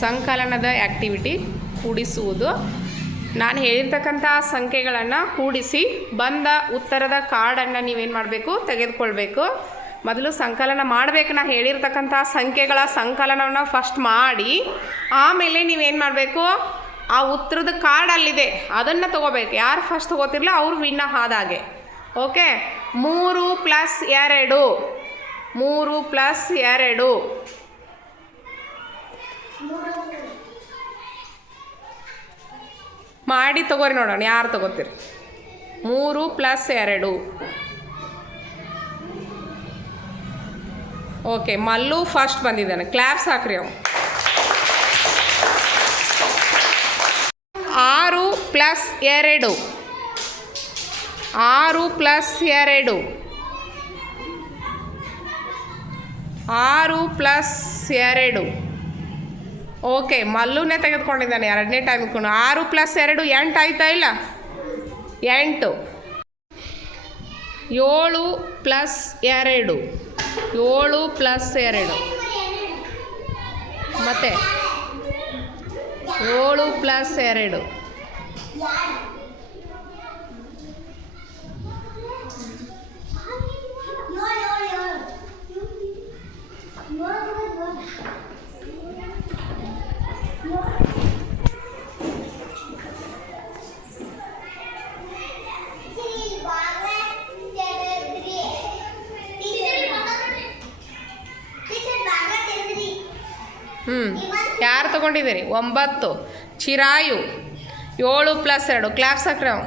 ಸಂಕಲನದ ಆ್ಯಕ್ಟಿವಿಟಿ ಕೂಡಿಸುವುದು. ನಾನು ಹೇಳಿರ್ತಕ್ಕಂಥ ಸಂಖ್ಯೆಗಳನ್ನು ಕೂಡಿಸಿ ಬಂದ ಉತ್ತರದ ಕಾರ್ಡನ್ನು ನೀವೇನು ಮಾಡಬೇಕು? ತೆಗೆದುಕೊಳ್ಬೇಕು. ಮೊದಲು ಸಂಕಲನ ಮಾಡಬೇಕು. ನಾ ಹೇಳಿರ್ತಕ್ಕಂಥ ಸಂಖ್ಯೆಗಳ ಸಂಕಲನವನ್ನು ಫಸ್ಟ್ ಮಾಡಿ, ಆಮೇಲೆ ನೀವೇನು ಮಾಡಬೇಕು? ಆ ಉತ್ತರದ ಕಾರ್ಡ್ ಅಲ್ಲಿದೆ. ಅದನ್ನು ತೊಗೋಬೇಕು. ಯಾರು ಫಸ್ಟ್ ತೊಗೋತಿರ್ಲ ಅವ್ರು ವಿನ್ನ ಆದಾಗೆ. ಓಕೆ ಮೂರು ಪ್ಲಸ್ ಎರಡು. ಮೂರು ಪ್ಲಸ್ ಎರಡು. ಮಾಡಿ ತಗೋರಿ ನೋಡೋಣ, ಯಾರು ತಗೋತೀರಿ? ಮೂರು ಪ್ಲಸ್ ಎರಡು. ಓಕೆ, ಮಲ್ಲು ಫಸ್ಟ್ ಬಂದಿದ್ದಾನೆ. ಕ್ಲಾಪ್ಸ್ ಹಾಕ್ರಿ ಅವು ಆರು ಪ್ಲಸ್ ಎರಡು. ಆರು ಪ್ಲಸ್ ಎರಡು. ಆರು ಪ್ಲಸ್ ಎರಡು. ಓಕೆ, ಮಲ್ಲೂನೇ ತೆಗೆದುಕೊಂಡಿದ್ದಾನೆ ಎರಡನೇ ಟೈಮ್ಗೂ ಆರು ಪ್ಲಸ್ ಎರಡು, ಎಂಟು ಆಯ್ತಾ ಇಲ್ಲ? ಎಂಟು. ಏಳು ಪ್ಲಸ್ ಎರಡು. ಏಳು ಪ್ಲಸ್ ಎರಡು. ಮತ್ತೆ? ಏಳು ಪ್ಲಸ್ ಎರಡು. ಹ್ಞೂ ಯಾರು ತೊಗೊಂಡಿದ್ದೀರಿ? ಒಂಬತ್ತು. ಚಿರಾಯು. ಏಳು ಪ್ಲಸ್ ಎರಡು. ಕ್ಲಾಪ್ಸ್ ಹಾಕ್ರಿ ಅವು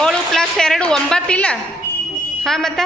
ಏಳು ಪ್ಲಸ್ ಎರಡು, ಒಂಬತ್ತಿಲ್ಲ? ಹಾಂ, ಮತ್ತೆ?